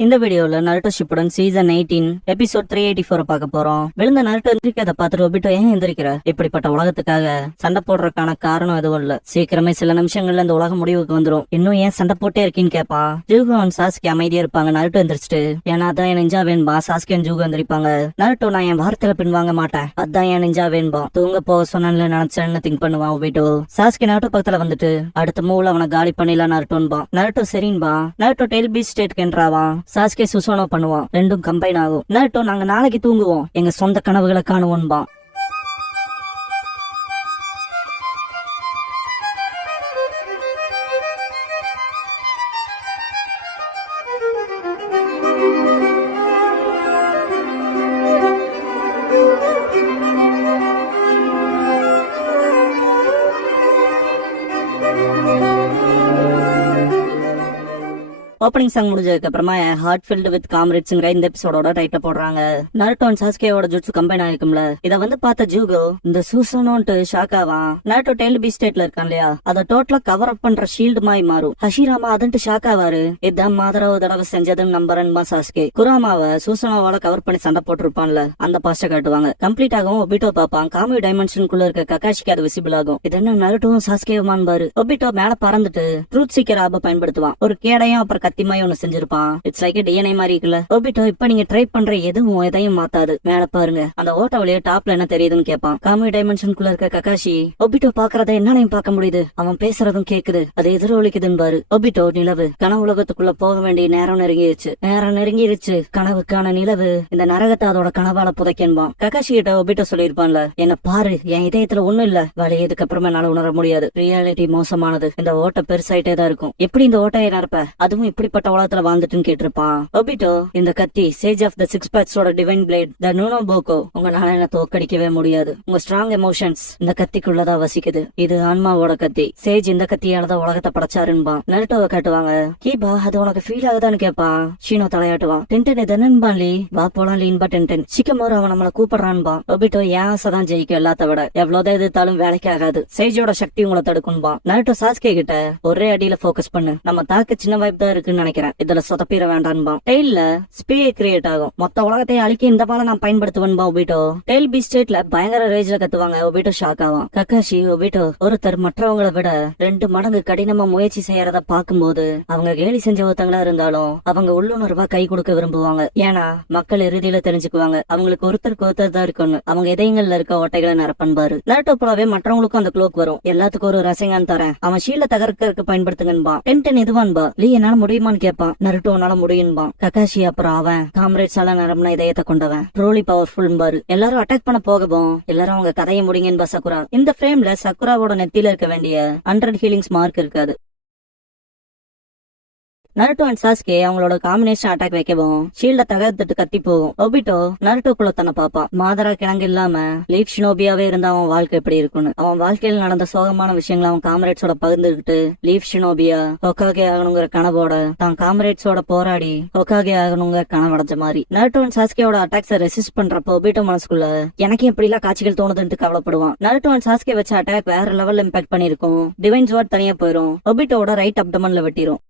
இந்த வீடியோல Naruto Shippuden season 18 episode 384 பார்க்க போறோம். விழுந்த நருட்டோ எந்திரிக்கிறத பார்த்துட்டு ஒபிட்டோ ஏன் எந்திரிக்கிற, இப்படிப்பட்ட உலகத்துக்காக சண்டை போடுறதுக்கான காரணம் எதுவும் இல்ல, சீக்கிரமே சில நிமிஷங்கள்ல இந்த உலகம் முடிவுக்கு வந்துடும், இன்னும் ஏன் சண்டை போட்டே இருக்கீன்னு கேப்பா. ஜூகோ அண்ட் சாஸ்கி அமைதியா இருப்பாங்க. நருட்டோ எந்திரிச்சிட்டு ஏன்னா அதான் என் நெஞ்சா வேணும்பா. சாஸ்கி அண்ட் ஜூகோ எந்திரிப்பாங்க. நருட்டோ நான் என் வார்த்தையில பின்வாங்க மாட்டேன், அதான் என் நெஞ்சா வேணும்பா. தூங்க போக சொன்னு நினைச்சேன்னு திங்க் பண்ணுவான் ஒபிட்டோ. சாஸ்கி நருட்டோ பக்கத்துல வந்துட்டு அடுத்த மூல அவனை காலி பண்ணிடலாம் நருட்டோன்பா. நருட்டோ சரின்பா. நருட்டோ டெயில் பீச் ஸ்டேட்க்கு என்றாவா. சாஸ்கே சுசோனோ பண்ணுவான். ரெண்டும் கம்பைன் ஆகும். நருட்டோ நாங்க நாளைக்கு தூங்குவோம், எங்க சொந்த கனவுகளை காணுவோன்பா. ஓப்பனிங் சாங் முடிஞ்சதுக்கு அப்புறமா ஹார்ட் ஃபில்டு வித் காம்ரேட்ஸ்ங்கிற இந்த எபிசோடோட டைட்டில் போடுறாங்க. நருட்டோ அண்ட் சாஸ்கேவோட ஜுட்சு கம்பைன் ஆயிருக்கும்ல, இதை வந்து பார்த்த ஜூகோ இந்த சூசனோன்ட்டு ஷாக் ஆவான். நருட்டோ டெயில் பீச் ஸ்டேட்ல இருக்கான் இல்லையா, அதை டோட்டலா கவர் அப் பண்ற ஷீல்டு மாய் மாறும். ஹஷிராமா அதன்ட்டு ஷாக் ஆவாரு. இதான் மாதரவு தடவை செஞ்சதுன்னு நம்புறேன்பா சாஸ்கே. குராமாவை சூசனோவால கவர் பண்ணி சண்டை போட்டிருப்பான்ல, அந்த பாஸ்ட காட்டுவாங்க. கம்ப்ளீட் ஆகும். ஒபிட்டோ பாப்பான். காமி டைமென்ஷனுக்குள்ள இருக்க ககாஷிக்கு அது விசிபிள் ஆகும். இது என்ன நருட்டோவும் சாஸ்கேவுமான் பாரு. ஒபிட்டோ மேல பறந்துட்டு ட்ரூத் சீக்கர் ஆப பயன்படுத்துவான். ஒரு கேடையும் அப்புறம் கத்திமாய் ஒன்னு செஞ்சிருப்பான். இட்ஸ் லைக் டிஎன்ஏ மாதிரி இருக்குல்ல. ஒபிட்டோ இப்ப நீங்க ட்ரை பண்ற எதுவும் எதையும் மாத்தாது, மேல பாருங்க. அந்த ஓட்ட வழியா டாப்ல என்ன தெரியுதுன்னு கேட்பான். காமி டைமென்ஷனுக்குள்ள இருக்க ககாஷி ஒபிட்டோ பாக்குறத என்னாலையும் பார்க்க முடியுது, அவன் பேசுறதும் கேக்குது, அது எதிரொலிக்குதுன்னு பாரு. ஒபிட்டோ நிலவு கனவு உலகத்துக்குள்ள போக வேண்டிய நேரம் நெருங்கிருச்சு. கனவுக்கான நிலவு இந்த நரகத்தை அதோட கனவால புதைக்கன்பான். ககாஷி கிட்ட ஒபிட்டோ சொல்லிருப்பான்ல, என்ன பாரு என் இதயத்துல ஒண்ணும் இல்ல, வழி இதுக்கு அப்புறமா என்னால உணர முடியாது, ரியாலிட்டி மோசமானது, இந்த ஓட்ட பெருசாயிட்டே தான் இருக்கும், எப்படி இந்த ஓட்டையை நடப்ப, அதுவும் இப்படிப்பட்ட உலகத்துல வாழ்ந்துட்டுன்னு கேட்டிருப்பான். ஒபிட்டோ இந்த கத்தி சேஜ் ஆஃப் த சிக்ஸ் பேட்ஸோட divine blade the Nunoboko, உங்களால என்ன தோக்கடிக்கவே முடியாது, உங்க ஸ்ட்ராங் எமோஷன்ஸ் இந்த கத்திக்குள்ளதான் வசிக்குது, இது ஆன்மாவோட கத்தி, சேஜ் இந்த கத்தியாலதான் உலகத்தை படைச்சாருன்பான். நருட்டோவை காட்டுவாங்க. கீபா அது உனக்கு ஃபீல் ஆகுதான்னு கேட்பான். ஷீனோ தலையாட்டுவான். டென்டன் இது என்னன்பான். லீ வா போலாம் லீன்பா. டென்டன் சிக்கமோரு அவன் நம்மள கூப்பிடுறான்பா. ஒபிட்டோ ஏன் ஆசைதான் ஜெயிக்கும், எல்லாத்த விட எவ்வளவுதான் எதிர்த்தாலும் வேலைக்கு ஆகாது, சேஜோட சக்தி உங்களை தடுக்கும்பா. நருட்டோ சாஸ்கே கிட்ட ஒரே அடியில போக்கஸ் பண்ணு, நம்ம தாக்கு சின்ன வாய்ப்பு தான் இருக்குன்னு நினைக்கிறேன், இதுல சொதப்பிட வேண்டான்பா. டெய்ல ஸ்பீயே கிரியேட் ஆகும், மொத்த உலகத்தை அழிக்க இந்த பால நான் பயன்படுத்துவேன்பா. ஒபிட்டோ டெயில் பீச் ஸ்டேட்ல பயங்கர ரேஜ்ல கத்துவாங்க. ஒபிட்டோ ஷாக் ஆவான். ககாஷி ஒபிட்டோ ஒருத்தர் மற்றவங்களை விட 2 மடங்கு கடினமா முயற்சி செய்யறத பாக்கும்போது அவங்க கேலி செஞ்ச ஒருத்தங்களா இருந்தாலும் அவங்க உள்ளுணர்வா கை கொடுக்க விரும்புவாங்க. ஏன்னா மக்கள் இறுதியில தெரிஞ்சுக்குவாங்க அவங்களுக்கு ஒருத்தருக்கு ஒருத்தர் தான் இருக்குன்னு, அவங்க இதயங்கள்ல இருக்க ஓட்டைகளை நிரப்பன்பாரு. நருட்டோ போலவே மற்றவங்களுக்கும் அந்த க்ளோக் வரும், எல்லாத்துக்கும் ஒரு ரசங்கான் தரேன், அவன் ஷீல்ட தகர்க்கறதுக்கு பயன்படுத்துங்கன்பா. டென்டன் இதுவான்பா. லீ என்னால முடியுமான்னு கேட்பான். நருட்டோனால முடியும்பா. ககாஷி அப்புறம் அவன் காம்ரேட்ஸால நிரம்பின இதயத்தை கொண்டவன், ட்ரோலி பவர்ஃபுல் பாரு. எல்லாரும் அட்டாக் பண்ண போகவும் எல்லாரும் அவங்க கதையை முடிங்கன்பா சக்குரா. இந்த ஃப்ரேம்ல சக்குராவோட நெத்தியில இருக்க வேண்டிய 100 ஹீலிங்ஸ் மார்க் இருக்காது. நருட்டோ அண்ட் சாஸ்கே அவங்களோட காம்பினேஷன் அட்டாக் வைக்கவும் ஷீல்ட தகர்த்துட்டு கத்தி போகும். ஒபிட்டோ நருட்டோக்குள்ள தன்னை பாப்பான். மாதரா கிழங்கு இல்லாம லீஃப் ஷினோபியாவே இருந்த அவன் வாழ்க்கை எப்படி இருக்குன்னு, அவன் வாழ்க்கையில் நடந்த சோகமான விஷயங்களை அவன் காம்ரேட்ஸோட பகிர்ந்துகிட்டு லீஃப் ஷினோபியா ஹோகாகே ஆகணுங்கிற கனவோட தான் காம்ரேட்ஸோட போராடி ஹோகாகே ஆகணுங்கிற கனவடைஞ்ச மாதிரி. நருட்டோ அண்ட் சாஸ்கேவோட அட்டாக்ஸை ரெசிஸ்ட் பண்றப்போ ஒபிட்டோ மனசுக்குள்ள எனக்கு எப்படி எல்லாம் காட்சிகள் தோணுதுன்னு கவலைப்படுவான். நருட்டோ அண்ட் சாஸ்கே வச்ச அட்டாக் வேற லெவல்ல இம்பாக்ட் பண்ணிருக்கும். டிவைன் ஸ்வார்ட் தனியா போயிரும், ஒபிட்டோட ரைட் அப்டமன்ல வெட்டிரும்.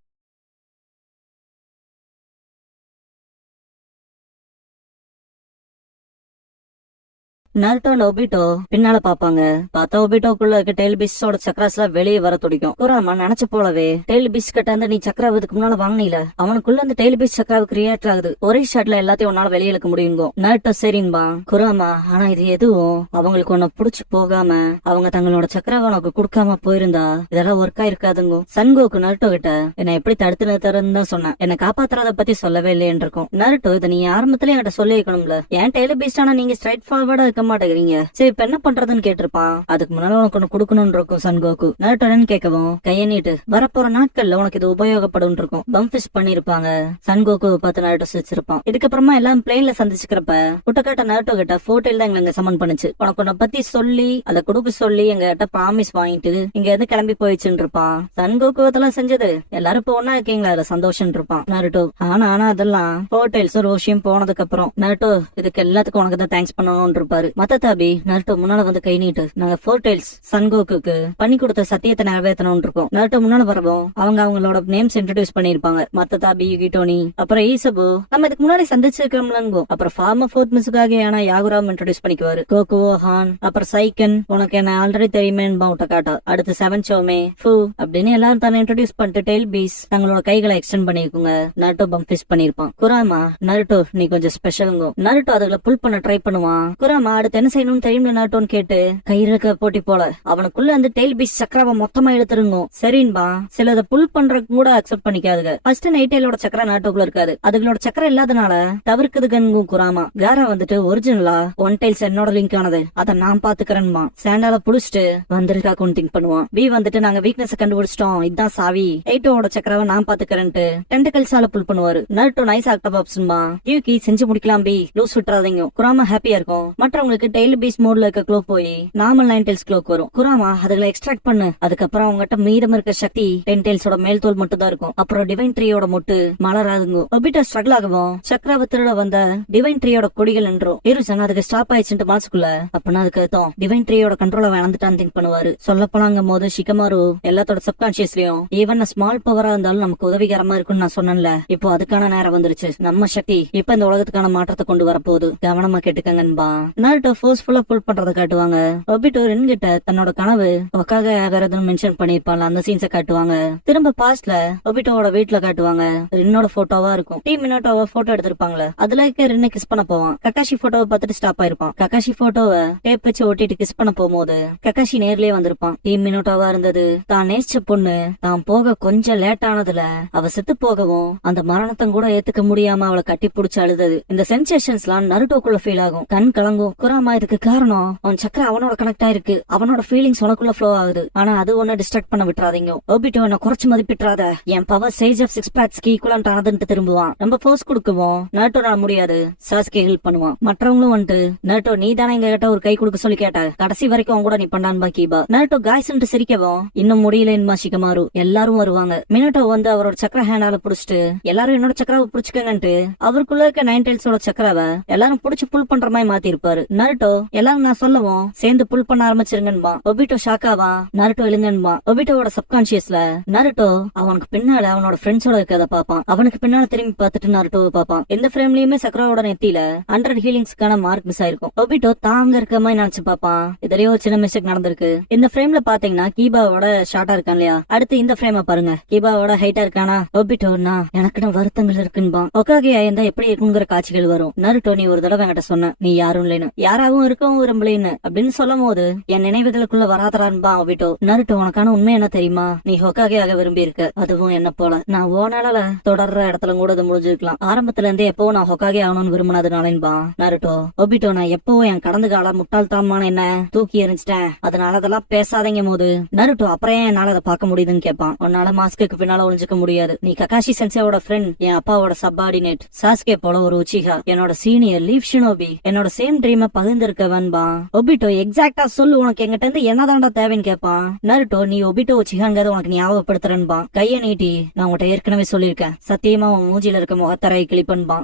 நருட்டோ அண்ட் ஒபிட்டோ பின்னால பாப்பாங்க. பார்த்தா ஒபிட்டோக்குள்ள இருக்க டெயில் பீஸோட சக்கராஸ் எல்லாம் வெளியே வர துடிக்கும். குராமா நினைச்ச போலவே டெயில் பீஸ் கிட்ட இருந்து நீ சக்கராவதுக்கு முன்னால வாங்கினீல, அவனுக்குள்ள அந்த டெயில் பீஸ் சக்கராவுக்கு கிரியேட் ஆகுது, ஒரே ஷாட்ல எல்லாத்தையும் உன்னால வெளியே இழுக்க முடியுங்க. நருட்டோ சரின்பா. குராமா ஆனா இது எதுவும் அவங்களுக்கு உன்ன புடிச்சு போகாம அவங்க தங்களோட சக்கராவை உனக்கு கொடுக்காம போயிருந்தா இதெல்லாம் ஒர்க் ஆயிருக்காதுங்க. சன்கோக்கு நருட்டோ கிட்ட என்ன எப்படி தடுத்து நிறுத்துறதுன்னு தான் சொன்னேன், என்ன காப்பாத்துறத பத்தி சொல்லவே இல்லைன்னு இருக்கும். நருட்டோ இதை நீ ஆரம்பத்திலே என்கிட்ட சொல்லி வைக்கணும்ல, ஏன் டெயில் பீஸ் ஆனா நீங்க ஸ்ட்ரைட் ஃபார்வர்டா இருக்க மாட்டேங்கிறீங்க, சரி இப்ப என்ன பண்றதுன்னு கேட்டிருப்பான். அதுக்கு முன்னால உனக்கு ஒண்ணு கொடுக்கணும்னு இருக்கும் சன்கோக்கு. நருட்டோன்னு கேட்கவும் கைய நீட்டு, வரப்போற நாட்கள்ல உனக்கு இது உபயோகப்படும் இருக்கும். பம்ஃபிஷ் பண்ணிருப்பாங்க. சன்கோக்கு பார்த்து நருட்டோ சிரிச்சிருப்பான். இதுக்கப்புறமா எல்லாம் பிளேன்ல சந்திச்சுக்கிறப்ப குட்டக்காட்ட நருட்டோ கிட்ட போர்ட்டல் தான் எங்க சமன் பண்ணுச்சு, உனக்கு உன்னை பத்தி சொல்லி அதை கொடுக்க சொல்லி எங்க கிட்ட ப்ராமிஸ் வாங்கிட்டு இங்க இருந்து கிளம்பி போயிடுச்சுன்னு இருப்பான். சன்கோக்கு அதெல்லாம் செஞ்சது எல்லாரும் இப்ப ஒன்னா இருக்கீங்களா அதுல சந்தோஷம் இருப்பான் நருட்டோ. ஆனா அதெல்லாம் போர்ட்டல்ஸ் ரோஷியம் போனதுக்கு அப்புறம் நருட்டோ இதுக்கு எல்லாத்துக்கும் உனக்கு தான் தேங்க்ஸ் பண்ணணும்னு இருப்பாரு. மத்த தாபி நருட்டோ முன்னால வந்து கை நீட்டு, நாங்க ஃபோர் டைல்ஸ் சன்கோக்கு பண்ணி கொடுத்த சத்தியத்தை நிறைவேற்றணும்னு இருக்கோம். நருட்டோ முன்னால வரவும் அவங்க அவங்களோட நேம்ஸ் இன்ட்ரோடியூஸ் பண்ணிருப்பாங்க. மத்த தாபி, யுகிட்டோனி, அப்புறம் ஈசபு நம்ம இதுக்கு முன்னாடி சந்திச்சிருக்கோம்லங்கோ. அப்புறம் ஃபார்மர் ஃபோர்த் மிஸ்ஸுக்காக ஆனா யாகுராம் இன்ட்ரோடியூஸ் பண்ணிக்குவாரு. கோகுவோ ஹான், அப்புறம் சைக்கன், உனக்கு என்ன ஆல்ரெடி தெரியுமே காட்டா. அடுத்து செவன் சோமே ஃபூ அப்படின்னு எல்லாரும் தானே இன்ட்ரோடியூஸ் பண்ணிட்டு டெய்ல் பீஸ் தங்களோட கைகளை எக்ஸ்டெண்ட் பண்ணிருக்குங்க. நருட்டோ பம்ப் ஃபிஷ் பண்ணிருப்பான். குராமா, நருட்டோ நீ கொஞ்சம் ஸ்பெஷலுங்க. நருட்டோ அதுல புல் பண்ண ட்ரை பண்ணுவான். குராமா அடுத்து என்ன செய்யணும்னு தெரியும்ல நருட்டோன்னு கேட்டு கயிறுக்க போட்டி போல அவனுக்குள்ள அந்த டெய்ல் பீஸ் சக்கராவை மொத்தமா இழுத்துருங்க. சரின்பா, சிலத புல் பண்றதுக்கு கூட அக்செப்ட் பண்ணிக்காதுங்க. ஃபர்ஸ்ட் நைட்டேலோட சக்கரை நாட்டுக்குள்ள இருக்காது. அதுகளோட சக்கரை இல்லாதனால தவிர்க்குதுங்க. குராமா காரா வந்துட்டு ஒரிஜினலா ஒன் டைல்ஸ் என்னோட லிங்க் ஆனது, அதை நான் பாத்துக்கிறேன்பா. சாண்டால புடிச்சிட்டு வந்திருக்காக்குன்னு திங்க் பண்ணுவான். பி வந்துட்டு நாங்க வீக்னஸ் கண்டுபிடிச்சிட்டோம், இதான் சாவி, எயிட்டோட சக்கரவை நான் பாத்துக்கிறேன்ட்டு டென்டகல்ஸால புல் பண்ணுவாரு. நருட்டோ நைஸ் ஆக்டபாப்ஸ்மா, யூகி செஞ்சு முடிக்கலாம் பி, லூஸ் விட்டுறாதீங்க. குராமா ஹாப்பியா இருக்கும். மற்றவங்களுக்கு டெய்ல் பீஸ் மோட்ல இருக்க க்ளோக் போய் நார்மல் 9 டைல்ஸ் க்ளோக் வரும். குராமா அதுகளை எக்ஸ்ட்ராக்ட் பண்ணு, அதுக்கப்புறம் அவங்ககிட்ட மீதம் இருக்க சக்தி 10 டைல்ஸோட மேல் தோல் மட்டும் தான் இருக்கும். அப்புறம் டிவைன் ட்ரீயோட மொட்டு மலராதுங்க. ஒபிட்டா ஸ்ட்ரகிள் ஆகும். சக்கராவை திருட வந்த டிவைன் ட்ரீயோட கொடிகள் என்றும் இருசன் அதுக்கு ஸ்டாப் ஆயிடுச்சுட்டு மனசுக்குள்ள. அப்படின்னா அதுக்கு அர்த்தம் டிவைன் ட்ரீயோட கண்ட்ரோல வேணந்துட்டான்னு திங்க் பண்ணுவாரு. சொல்ல போனாங்க போது ஷிகமாரு எல்லாத்தோட சப்கான்சியஸ்லயும் ஈவன் ஸ்மால் பவரா இருந்தாலும் நமக்கு உதவிகரமா இருக்குன்னு நான் சொன்னேன்ல. இப்போ அதுக்கான நேரம் வந்துருச்சு. நம்ம சக்தி இப்ப இந்த உலகத்துக்கான மாற்றத்தை கொண்டு வரப்போகுது, கவனமா கேட்டுக்கங்கன்பா. நருட்டோ ஃபோர்ஸ்ஃபுல்லா புல் பண்றத காட்டுவாங்க. ஒபிட்டோ ரென் கிட்ட தன்னோட கனவு ஒக்காக ஆகிறதுன்னு மென்ஷன் பண்ணிருப்பாங்க. அந்த சீன்ஸை காட்டுவாங்க. திரும்ப பாஸ்ட்ல ஒபிட்டோட வீட்டுல காட்டுவாங்க. ரென்னோட போட்டோவா இருக்கும். டீம் மினோட்டோவ போட்டோ எடுத்திருப்பாங்களே, அதுல ரென்னை கிஸ் பண்ண போவான். கக்காஷி போட்டோவை பார்த்துட்டு ஸ்டாப் ஆயிருப்பான். கக்காஷி போட்டோவை டேப் வச்சு ஒட்டிட்டு கிஸ் பண்ண போகும்போது கக்காஷி நேர்லயே வந்திருப்பான். டீம் மினோட்டோவா இருந்தது. தான் நேசிச்ச பொண்ணு தான் போக கொஞ்சம் லேட் ஆனதுல அவ செத்து போகவும் அந்த மரணத்தை கூட ஏத்துக்க முடியாம அவளை கட்டி புடிச்சு அழுதது. இந்த சென்சேஷன்ஸ் எல்லாம் நருட்டோக்குள்ள ஃபீல் ஆகும். கண் கலங்கும். குராமா இதுக்கு காரணம் அவன் சக்கர அவனோட கனெக்ட் ஆயிருக்கு. அவனோட ஃபீலிங்ஸ் உனக்குள்ள ஃப்ளோ ஆகுது. ஆனா அது ஒண்ணு டிஸ்ட்ராக்ட் பண்ண விட்டுறாதீங்க. ஒபிட்டோ என்ன குறைச்சு மதிப்பிட்டுறாத. என் பவர் சேஜ் ஆஃப் 6 பேக்ஸ்க்கு ஈக்குவலன்ட் ஆனதுன்னு திரும்புவான். நம்ம ஃபோர்ஸ் கொடுக்குவோம். நருட்டோனால முடியாது. சாஸ்கே ஹெல்ப் பண்ணுவான். மற்றவங்களும் வந்துட்டு நருட்டோ நீ தானே எங்க கிட்ட ஒரு கை கொடுக்க சொல்லி கேட்ட, கடைசி வரைக்கும் அவங்க கூட நீ பண்ணான்பா கீபா. நருட்டோ காய்ஸ் சிரிக்கவும் இன்னும் முடியலன்னு ஷிகமாரு எல்லாரும் வருவாங்க. மினோட்டோ வந்து அவரோட சக்கர ஹேண்டால புடிச்சிட்டு எல்லாரும் என்னோட சக்கராவை புடிச்சுக்கங்கன்ட்டு அவருக்குள்ள இருக்க 9 டைல்ஸோட சக்கராவை எல்லாரும் புடிச்சு புல் பண்ற மாதிரி மாத்தி இருப்பாரு. நருட்டோ எல்லாரும் நான் சொல்லவும் சேர்ந்து புல் பண்ண ஆரம்பிச்சிருங்கன்பா. ஒபிட்டோ ஷாக்காவா, நருட்டோ எழுங்கன்பா. ஒபிட்டோட சப்கான்சியஸ்ல நருட்டோ அவனுக்கு பின்னால அவனோட ஃப்ரெண்ட்ஸோட இருக்கத பாப்பான். அவனுக்கு பின்னால திரும்பி பார்த்துட்டு நருட்டோவை பாப்பான். எந்த ஃப்ரேம்லயுமே சக்கராவோட நெத்தியில 100 ஹீலிங்ஸ்க்கான மார்க் மிஸ் ஆயிருக்கும். ஒபிட்டோ தாங்க இருக்க மாதிரி நினைச்சு பாப்பான். இதுலயே ஒரு சின்ன மிஸ்டேக் நடந்திருக்கு. இந்த ஃப்ரேம்ல பாத்தீங்கன்னா கீபாவோட ஷார்ட்டா இருக்கான் இல்லையா, அடுத்து இந்த ஃப்ரேம பாருங்க, கீபாவோட ஹைட்டா இருக்கானா. ஒபிட்டோன்னா எனக்கு வருத்தங்கள் இருக்குன்பா. ஒக்காகியா இருந்தா எப்படி இருக்குங்கிற காட்சிகள் வரும். நருட்டோ நீ ஒரு தடவை என்கிட்ட சொன்ன நீ யாரும் இல்லைன்னு, யாராவும் இருக்கவும் விரும்பலைன்னு அப்படின்னு சொல்லும் போது என் நினைவுகளுக்குள்ள வராதரான்பா ஒபிட்டோ. நருட்டோ உனக்கான உண்மை என்ன தெரியுமா, நீ ஹொக்காகியாக விரும்பி இருக்க, அதுவும் என்ன போல. நான் ஓனால தொடர்ற இடத்துல கூட அது முடிஞ்சிருக்கலாம். ஆரம்பத்துல இருந்தே எப்போ நான் ஹொக்காகி ஆகணும்னு விரும்பினதுனாலேன்பா. நருட்டோ ஒபிட்டோ நான் எப்பவும் என் கடந்த கால முட்டாள்தனமான என்ன தூக்கி எறிஞ்சிட்டேன், அதனால அதெல்லாம் பேசாதீங்க போது நருட்டோ அப்புறம் ஏன் என்னால அதை பார்க்க முடியுதுன்னு கேட்பான். உன்னால மாஸ்க்கு பின்னால ஒளிஞ்சுக்க முடியாது. நீ ககாஷி சென்சேவோட ஃப்ரெண்ட், என் அப்பாவோட சப்பார்டினேட், சாஸ்கே போல ஒரு உச்சிகா, என்னோட சீனியர் லீவ் ஷினோபி, என்னோட சேம் ட்ரீம பகிர்ந்திருக்கவன்பா. ஒபிட்டோ எக்ஸாக்டா சொல்லு உனக்கு எங்கிட்ட இருந்து என்னதான்டா தேவைன்னு கேட்பான். நருட்டோ நீ ஒபிட்டோ உச்சிகாங்கிறத உனக்கு ஞாபகப்படுத்துறன்பா. கைய நீட்டி நான் உன்கிட்ட ஏற்கனவே சொல்லியிருக்கேன், சத்தியமா உன் மூஞ்சில இருக்க முகத்தரையை கிளிப்பன்பா.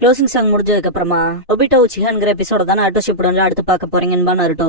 க்ளோசிங் சாங் முடிஞ்சதுக்கு அப்புறமா ஒபிட்டோ உச்சிகாங்கிற எபிசோட தானே அடுத்த ஷிப் அடுத்து பார்க்க போறீங்கன்னு நருட்டோ.